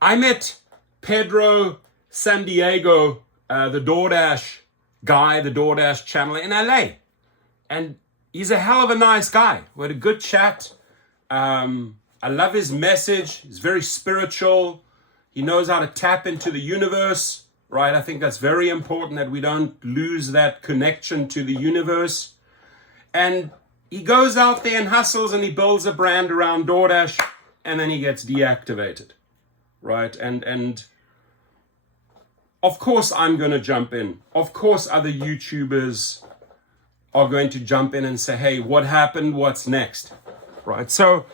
I met Pedro Santiago, the DoorDash guy, the DoorDash channel in LA. And he's a hell of a nice guy. We had a good chat. I love his message. He's very spiritual. He knows how to tap into the universe, right? I think that's very important that we don't lose that connection to the universe. And he goes out there and hustles and he builds a brand around DoorDash and then he gets deactivated, right? And of course I'm going to jump in. Of course other YouTubers are going to jump in and say, hey, what happened? What's next? Right? So,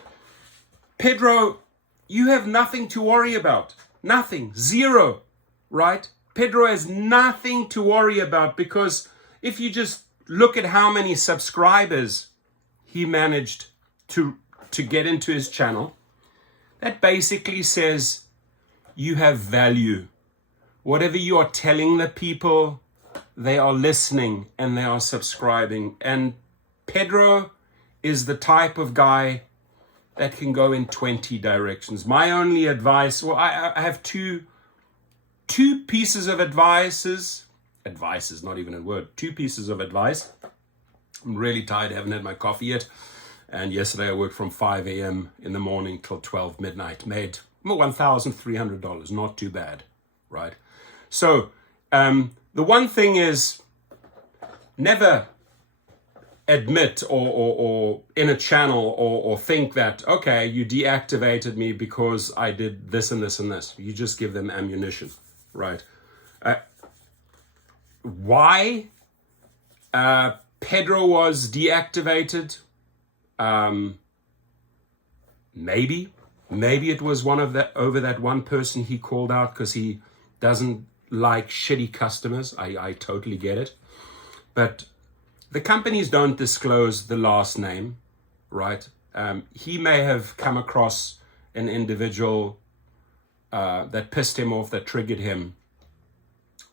Pedro, you have nothing to worry about. Nothing. Zero. Right? Pedro has nothing to worry about, because if you just look at how many subscribers he managed to get into his channel, that basically says you have value. Whatever you are telling the people, they are listening and they are subscribing. And Pedro is the type of guy that can go in 20 directions. My only advice, well, I have two pieces of advice is not even a word, 2 pieces of advice. I'm really tired, I haven't had my coffee yet. And yesterday I worked from 5 a.m. in the morning till 12 midnight. Made $1,300, not too bad, right? So the one thing is, never admit or in a channel or think that, okay, you deactivated me because I did this and this and this. You just give them ammunition, right? Why Pedro was deactivated? Maybe it was over that one person he called out because he doesn't like shitty customers. I totally get it. But the companies don't disclose the last name, right? He may have come across an individual that pissed him off, that triggered him,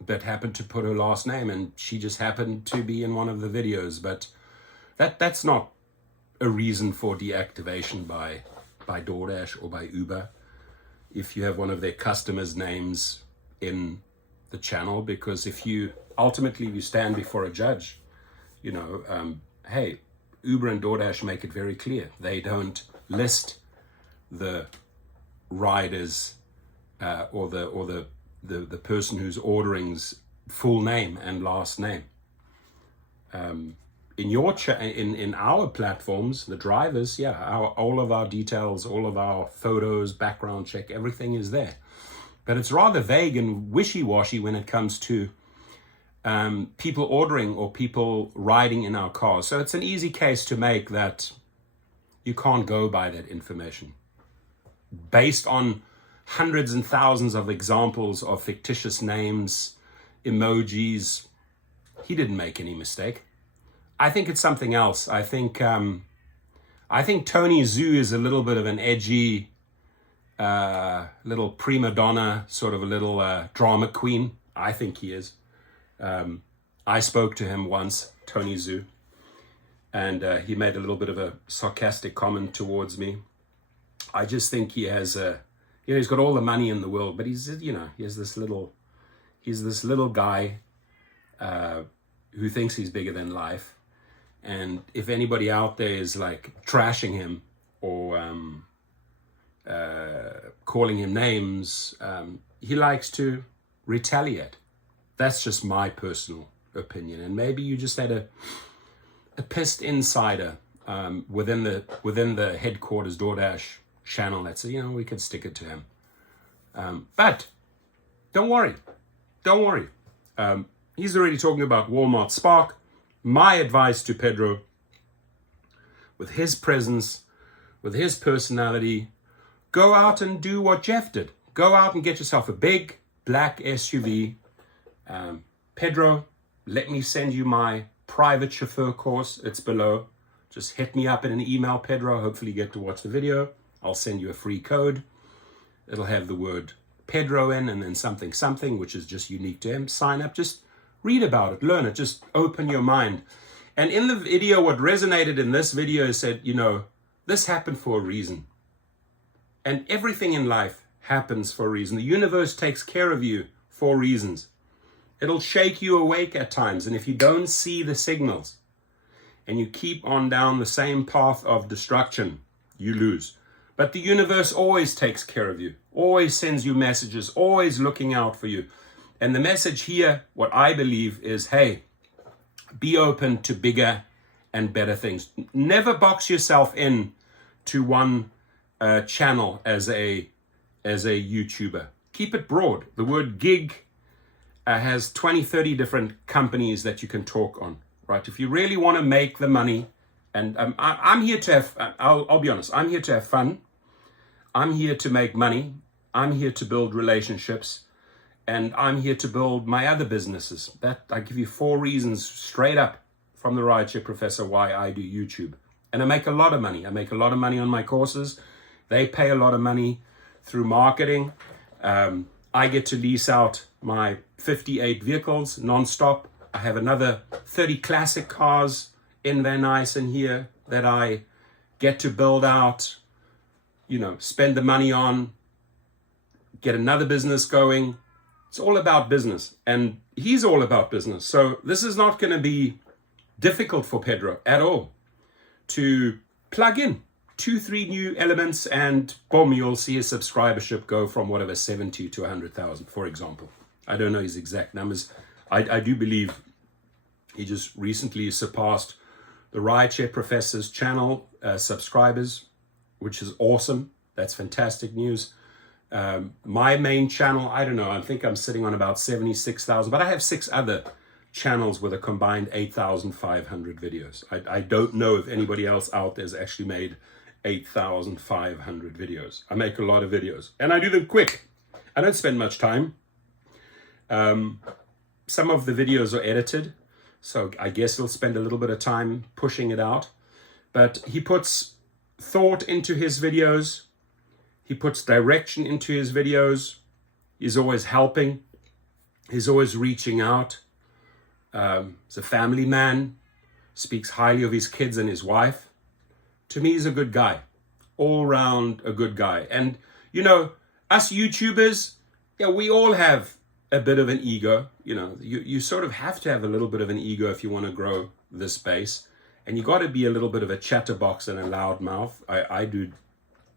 that happened to put her last name, and she just happened to be in one of the videos. But that's not a reason for deactivation by DoorDash or by Uber if you have one of their customers' names in the channel, because if you ultimately stand before a judge, hey, Uber and DoorDash make it very clear they don't list the riders or the person who's ordering's full name and last name. In our platforms, the drivers, all of our details, all of our photos, background check, everything is there. But it's rather vague and wishy-washy when it comes to people ordering or people riding in our cars. So it's an easy case to make that you can't go by that information. Based on hundreds and thousands of examples of fictitious names, emojis, he didn't make any mistake. I think it's something else. I think Tony Zhu is a little bit of an edgy, little prima donna, sort of a little drama queen. I think he is. I spoke to him once, Tony Zhu, and he made a little bit of a sarcastic comment towards me. I just think he has he's got all the money in the world, but he's this little guy who thinks he's bigger than life. And if anybody out there is like trashing him or calling him names, he likes to retaliate. That's just my personal opinion. And maybe you just had a pissed insider within the headquarters DoorDash channel that said, we could stick it to him. But don't worry. He's already talking about Walmart Spark. My advice to Pedro, with his presence, with his personality, go out and do what Jeff did. Go out and get yourself a big black SUV. Pedro, let me send you my private chauffeur course. It's below. Just hit me up in an email, Pedro. Hopefully you get to watch the video. I'll send you a free code. It'll have the word Pedro in and then something, which is just unique to him. Sign up. Just read about it, learn it, just open your mind. And in the video, what resonated in this video said, this happened for a reason. And everything in life happens for a reason. The universe takes care of you for reasons. It'll shake you awake at times. And if you don't see the signals and you keep on down the same path of destruction, you lose. But the universe always takes care of you, always sends you messages, always looking out for you. And the message here, what I believe is, hey, be open to bigger and better things. Never box yourself in to one channel as a YouTuber. Keep it broad. The word gig has 20, 30 different companies that you can talk on, right? If you really want to make the money, and I'm here to have, I'll be honest, I'm here to have fun. I'm here to make money. I'm here to build relationships. And I'm here to build my other businesses. That I give you 4 reasons straight up from the Rideshare Professor why I do YouTube. And I make a lot of money. I make a lot of money on my courses. They pay a lot of money through marketing. I get to lease out my 58 vehicles nonstop. I have another 30 classic cars in Van Nuys and here that I get to build out, spend the money on, get another business going. It's all about business, and he's all about business. So this is not going to be difficult for Pedro at all to plug in 2-3 new elements, and boom, you'll see his subscribership go from whatever 70 to 100,000, for example. I don't know his exact numbers. I do believe he just recently surpassed the Rideshare Professor's channel subscribers, which is awesome. That's fantastic news. My main channel, I don't know, I think I'm sitting on about 76,000, but I have 6 other channels with a combined 8,500 videos. I don't know if anybody else out there has actually made 8,500 videos. I make a lot of videos and I do them quick. I don't spend much time. Some of the videos are edited, so I guess he'll spend a little bit of time pushing it out, but he puts thought into his videos. He puts direction into his videos. He's always helping. He's always reaching out. He's a family man, speaks highly of his kids and his wife. To me, he's a good guy, all round a good guy. And, us YouTubers, we all have a bit of an ego. You sort of have to have a little bit of an ego if you want to grow this space. And you got to be a little bit of a chatterbox and a loudmouth.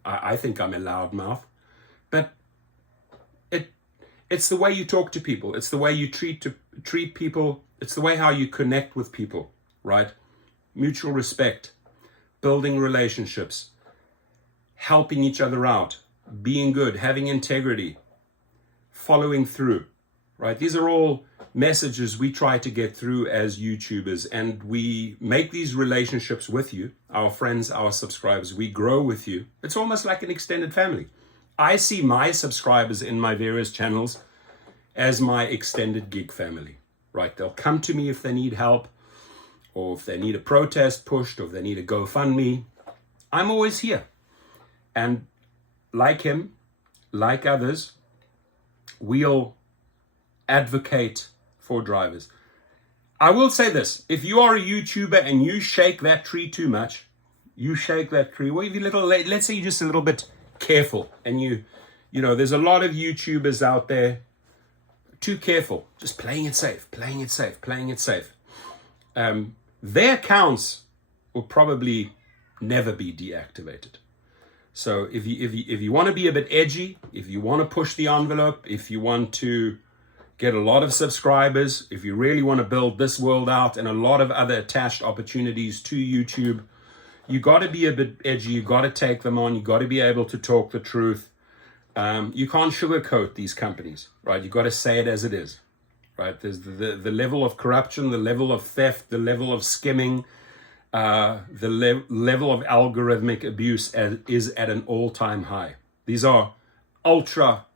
I think I'm a loudmouth, but it's the way you talk to people. It's the way you treat people. It's the way how you connect with people, right? Mutual respect, building relationships, helping each other out, being good, having integrity, following through, right? These are all messages we try to get through as YouTubers, and we make these relationships with you, our friends, our subscribers. We grow with you. It's almost like an extended family. I see my subscribers in my various channels as my extended gig family, right? They'll come to me if they need help, or if they need a protest pushed, or if they need a GoFundMe. I'm always here. And like him, like others, we'll advocate for drivers. I will say this: if you are a YouTuber and you shake that tree too much, let's say you're just a little bit careful, and there's a lot of YouTubers out there too careful, just playing it safe. Their accounts will probably never be deactivated. So if you want to be a bit edgy, if you want to push the envelope, if you want to get a lot of subscribers, if you really want to build this world out and a lot of other attached opportunities to YouTube, you got to be a bit edgy. You got to take them on. You got to be able to talk the truth. You can't sugarcoat these companies, right? You got to say it as it is, right? There's the level of corruption, the level of theft, the level of skimming, the level of algorithmic abuse is at an all-time high. These are ultra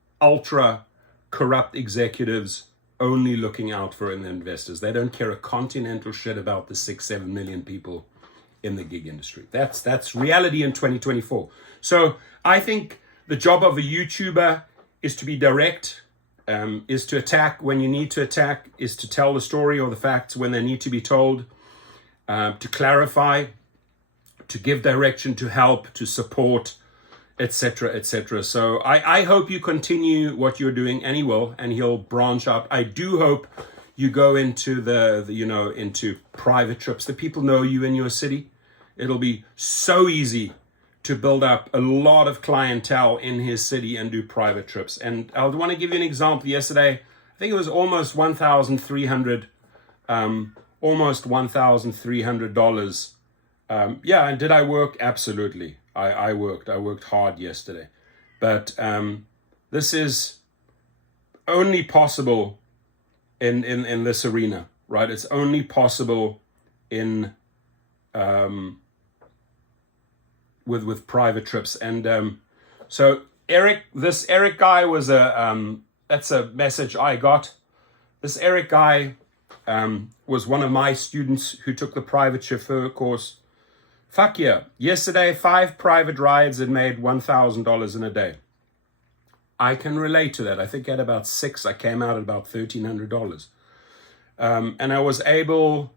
corrupt executives only looking out for the investors. They don't care a continental shit about the 6-7 million people in the gig industry. That's reality in 2024. So I think the job of a YouTuber is to be direct, is to attack when you need to attack, is to tell the story or the facts when they need to be told, to clarify, to give direction, to help, to support, etc., etc. So I hope you continue what you're doing, and he will, and he'll branch out. I do hope you go into into private trips, that people know you in your city. It'll be so easy to build up a lot of clientele in his city and do private trips. And I want to give you an example. Yesterday, I think it was almost $1,300, almost $1,300. Yeah, and did I work? Absolutely. I worked hard yesterday. But this is only possible in this arena, right? It's only possible in with private trips. And so this Eric guy was that's a message I got. This Eric guy was one of my students who took the private chauffeur course. Fuck yeah. Yesterday, 5 private rides and made $1,000 in a day. I can relate to that. I think at about 6, I came out at about $1,300. And I was able,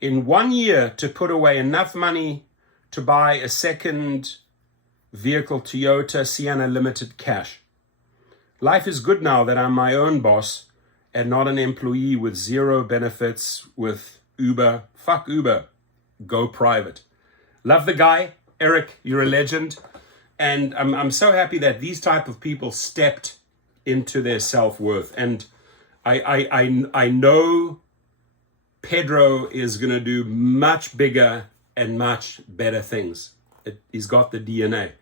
in 1 year, to put away enough money to buy a second vehicle, Toyota Sienna Limited cash. Life is good now that I'm my own boss and not an employee with 0 benefits with Uber. Fuck Uber. Go private. Love the guy. Eric, you're a legend. And I'm so happy that these type of people stepped into their self-worth. And I know Pedro is going to do much bigger and much better things. He's got the DNA.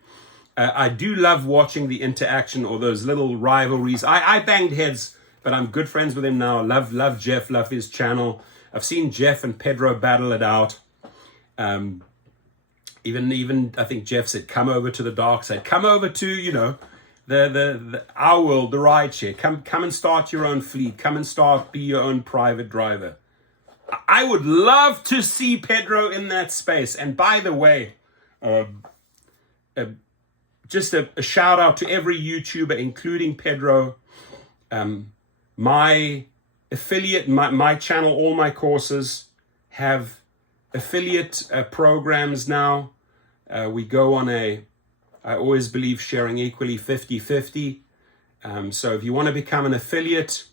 I do love watching the interaction or those little rivalries. I banged heads, but I'm good friends with him now. Love Jeff, love his channel. I've seen Jeff and Pedro battle it out. Even I think Jeff said, come over to the dark side. Come over to, the our world, the rideshare. Come and start your own fleet. Come and be your own private driver. I would love to see Pedro in that space. And by the way, just a shout out to every YouTuber, including Pedro. My affiliate, my channel, all my courses have affiliate programs now. We go on I always believe sharing equally 50-50. So if you want to become an affiliate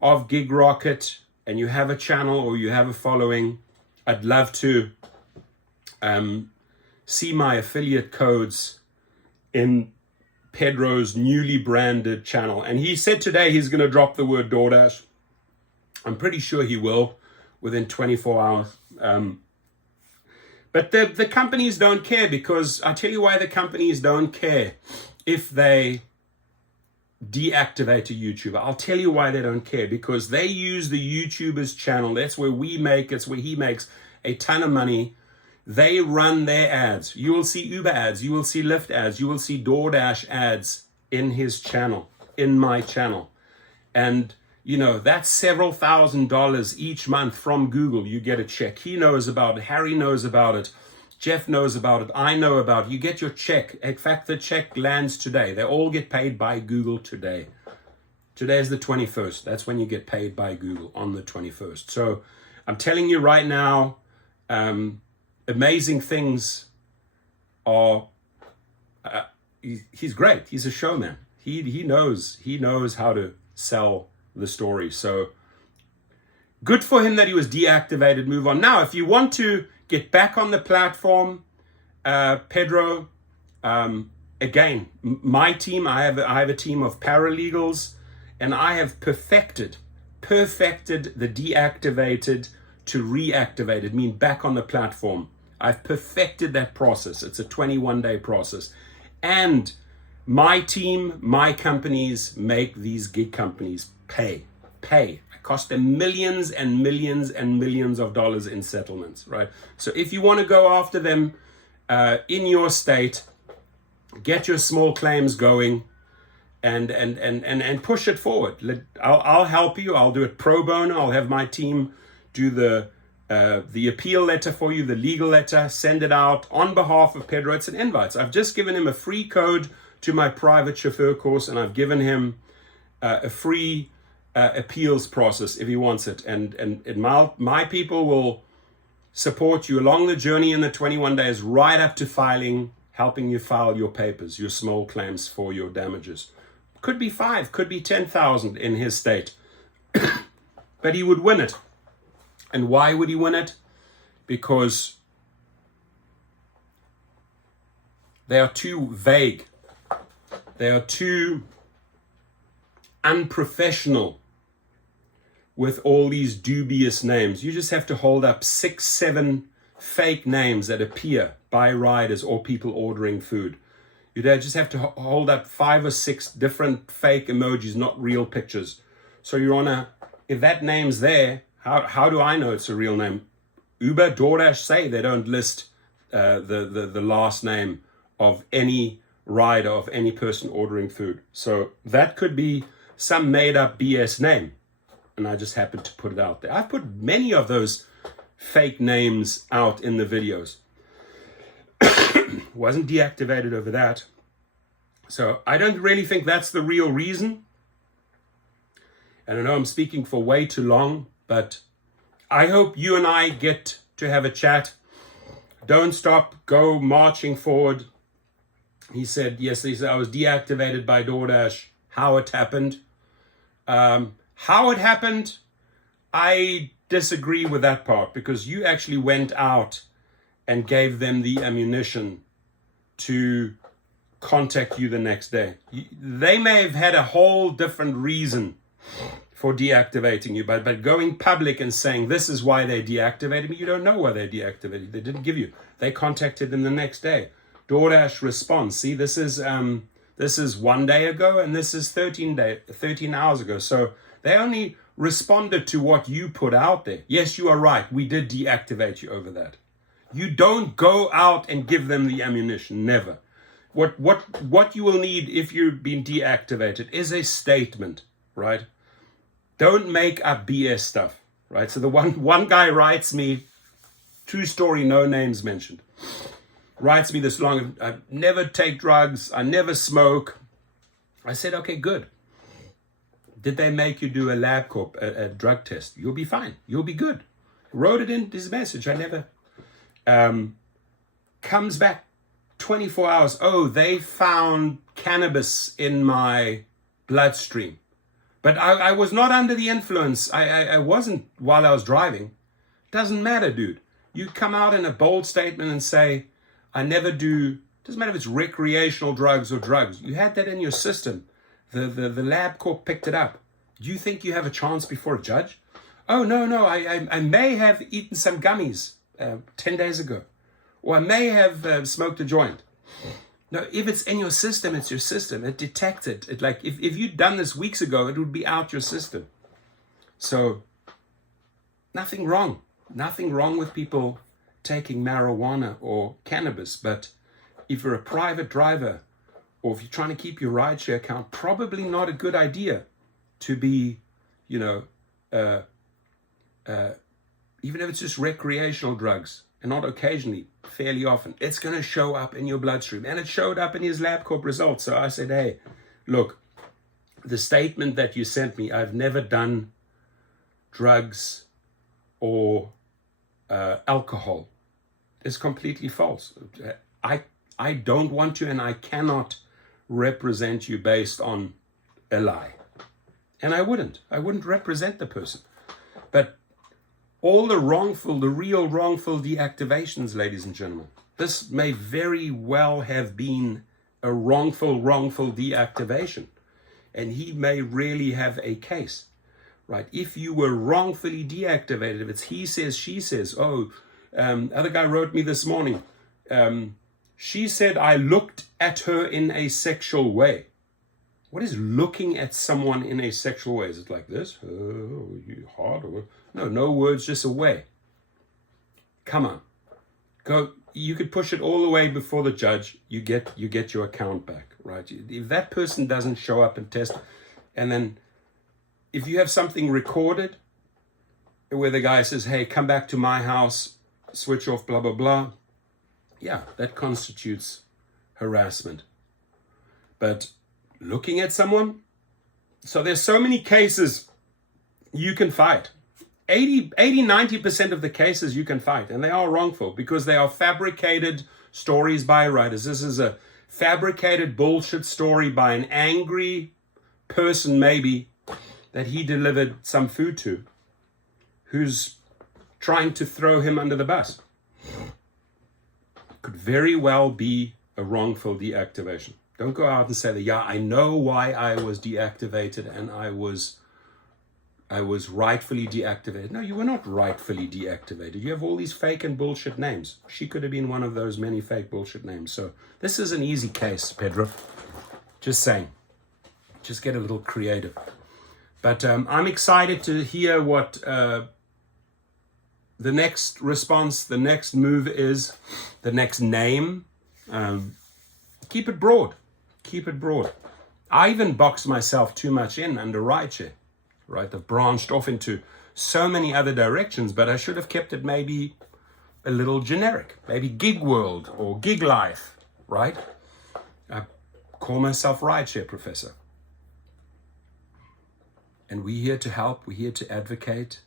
of Gig Rocket and you have a channel or you have a following, I'd love to see my affiliate codes in Pedro's newly branded channel. And he said today he's going to drop the word DoorDash. I'm pretty sure he will within 24 hours. But the companies don't care, because I tell you why the companies don't care if they deactivate a YouTuber. I'll tell you why they don't care, because they use the YouTuber's channel. That's where it's where he makes a ton of money. They run their ads. You will see Uber ads. You will see Lyft ads. You will see DoorDash ads in his channel, in my channel. And that's several $1,000s each month from Google. You get a check. He knows about it. Harry knows about it. Jeff knows about it. I know about it. You get your check. In fact, the check lands today. They all get paid by Google today. Today is the 21st. That's when you get paid by Google, on the 21st. So I'm telling you right now, amazing things are, he's great. He's a showman. He knows how to sell the story. So good for him that he was deactivated. Move on. Now, if you want to get back on the platform, Pedro, again, my team, I have a team of paralegals, and I have perfected the deactivated to reactivated, mean back on the platform. I've perfected that process. It's a 21-day process. And my team, my companies make these gig companies pay. It cost them millions and millions and millions of dollars in settlements, right? So if you want to go after them in your state, get your small claims going and push it forward. I'll help you. I'll do it pro bono. I'll have my team do the appeal letter for you, the legal letter, send it out on behalf of Pedro. It's an invite. I've just given him a free code to my private chauffeur course, and I've given him a free appeals process if he wants it. And my people will support you along the journey in the 21 days right up to filing helping you file your papers, your small claims for your damages. Could be 5, could be 10,000 in his state. But he would win it. And why would he win it? Because they are too vague. They are too unprofessional with all these dubious names. You just have to hold up 6, 7 fake names that appear by riders or people ordering food. You just have to hold up 5 or 6 different fake emojis, not real pictures. So Your Honor, if that name's there, how do I know it's a real name? Uber, DoorDash say they don't list the last name of any rider, of any person ordering food. So that could be some made up BS name. And I just happened to put it out there. I've put many of those fake names out in the videos. Wasn't deactivated over that. So I don't really think that's the real reason. And I know I'm speaking for way too long, but I hope you and I get to have a chat. Don't stop, go marching forward. He said, yes, I was deactivated by DoorDash. How it happened. How it happened, I disagree with that part, because you actually went out and gave them the ammunition to contact you the next day. They may have had a whole different reason for deactivating you, but going public and saying this is why they deactivated me, you don't know why they deactivated. They didn't give you. They contacted them the next day. DoorDash response. See, this is 1 day ago, and this is 13 hours ago. So they only responded to what you put out there. Yes, you are right. We did deactivate you over that. You don't go out and give them the ammunition. Never. What you will need if you've been deactivated is a statement, right? Don't make up BS stuff, right? So the one guy writes me, true story, no names mentioned, writes me this long, I never take drugs, I never smoke. I said, okay, good. Did they make you do a LabCorp, a drug test? You'll be fine. You'll be good. Wrote it in his message. I never. Comes back 24 hours. Oh, they found cannabis in my bloodstream. But I was not under the influence. I wasn't while I was driving. Doesn't matter, dude. You come out in a bold statement and say, I never do. Doesn't matter if it's recreational drugs or drugs. You had that in your system. The LabCorp picked it up. Do you think you have a chance before a judge? Oh, no, I may have eaten some gummies 10 days ago. Or I may have smoked a joint. No, if it's in your system, it's your system. It detected it. Like if you'd done this weeks ago, it would be out your system. So nothing wrong. Nothing wrong with people taking marijuana or cannabis. But if you're a private driver, or if you're trying to keep your rideshare account, probably not a good idea to be, even if it's just recreational drugs, and not occasionally, fairly often, it's going to show up in your bloodstream. And it showed up in his LabCorp results. So I said, hey, look, the statement that you sent me, I've never done drugs or alcohol, is completely false. I don't want to, and I cannot represent you based on a lie. And I wouldn't represent the person. But all the real wrongful deactivations, ladies and gentlemen, this may very well have been a wrongful deactivation. And he may really have a case, right? If you were wrongfully deactivated, if it's he says, she says, other guy wrote me this morning, she said I looked at her in a sexual way. What is looking at someone in a sexual way? Is it like this? Oh, you hard? Or... No words, just a way. Come on. Go. You could push it all the way before the judge. You get your account back, right? If that person doesn't show up and test, and then if you have something recorded where the guy says, hey, come back to my house, switch off, blah, blah, blah. Yeah, that constitutes harassment. But looking at someone, so there's so many cases you can fight. 90% of the cases you can fight, and they are wrongful because they are fabricated stories by writers. This is a fabricated bullshit story by an angry person, maybe, that he delivered some food to, who's trying to throw him under the bus. Could very well be a wrongful deactivation. Don't go out and say that, yeah, I know why I was deactivated and I was rightfully deactivated. No, you were not rightfully deactivated. You have all these fake and bullshit names. She could have been one of those many fake bullshit names. So this is an easy case, Pedro. Just saying. Just get a little creative. But I'm excited to hear what the next response, the next move is, the next name. Keep it broad. Keep it broad. I even boxed myself too much in under Rideshare. Right, I've branched off into so many other directions, but I should have kept it maybe a little generic, maybe gig world or gig life, right? I call myself Rideshare Professor. And we're here to help, we're here to advocate,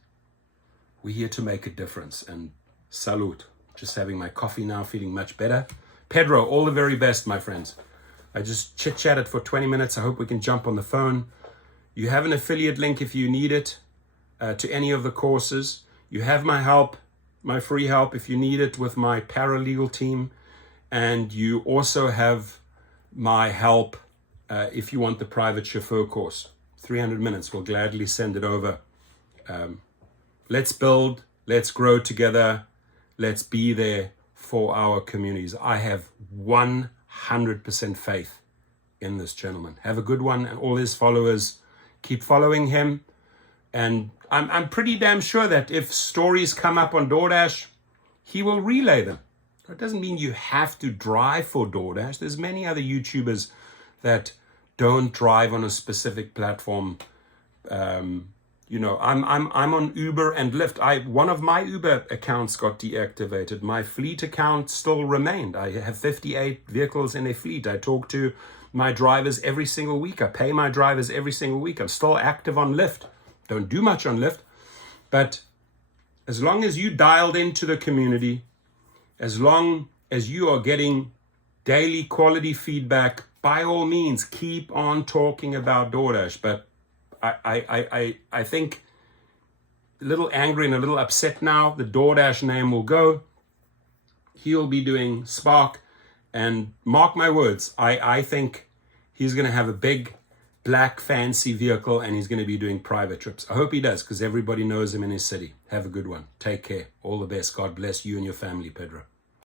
we're here to make a difference. And salute. Just having my coffee now, feeling much better. Pedro, all the very best, my friends. I just chit-chatted for 20 minutes. I hope we can jump on the phone. You have an affiliate link if you need it to any of the courses. You have my help, my free help if you need it with my paralegal team. And you also have my help if you want the private chauffeur course. 300 minutes, we'll gladly send it over. Let's build, let's grow together. Let's be there for our communities. I have 100% faith in this gentleman. Have a good one, and all his followers. Keep following him, and I'm pretty damn sure that if stories come up on DoorDash, he will relay them. It doesn't mean you have to drive for DoorDash. There's many other YouTubers that don't drive on a specific platform. You know, I'm on Uber and Lyft. One of my Uber accounts got deactivated. My fleet account still remained. I have 58 vehicles in a fleet. I talk to my drivers every single week. I pay my drivers every single week. I'm still active on Lyft. Don't do much on Lyft. But as long as you dialed into the community, as long as you are getting daily quality feedback, by all means, keep on talking about DoorDash. But I think a little angry and a little upset now. The DoorDash name will go. He'll be doing Spark. And mark my words, I think he's going to have a big, black, fancy vehicle, and he's going to be doing private trips. I hope he does, because everybody knows him in his city. Have a good one. Take care. All the best. God bless you and your family, Pedro.